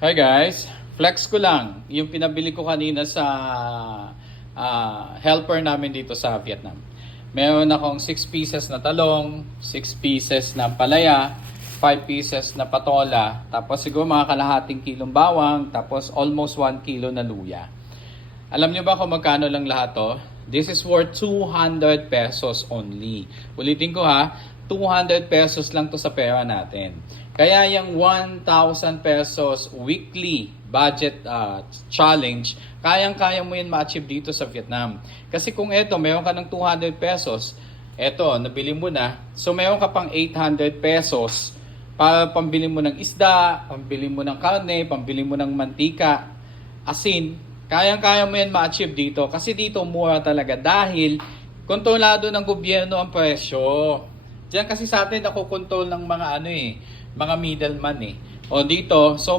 Hi guys, flex ko lang yung pinabili ko kanina sa helper namin dito sa Vietnam. Meron akong 6 pieces na talong, 6 pieces na palaya, 5 pieces na patola, tapos siguro mga kalahating kilong bawang, tapos almost 1 kilo na luya. Alam niyo ba kung magkano lang lahat to? This is worth 200 pesos only. Ulitin ko ha, 200 pesos lang to sa pera natin. Kaya yung 1,000 pesos weekly budget challenge, kayang-kaya mo yan ma-achieve dito sa Vietnam. Kasi kung eto, meron ka ng 200 pesos, eto, nabili mo na, so meron ka pang 800 pesos para pambili mo ng isda, pambili mo ng karne, pambili mo ng mantika, asin. Kayang-kaya mo yan ma-achieve dito. Kasi dito mura talaga dahil kontrolado ng gobyerno ang presyo. Diyan kasi sa atin nakokontrol ng mga mga middleman eh. O dito, so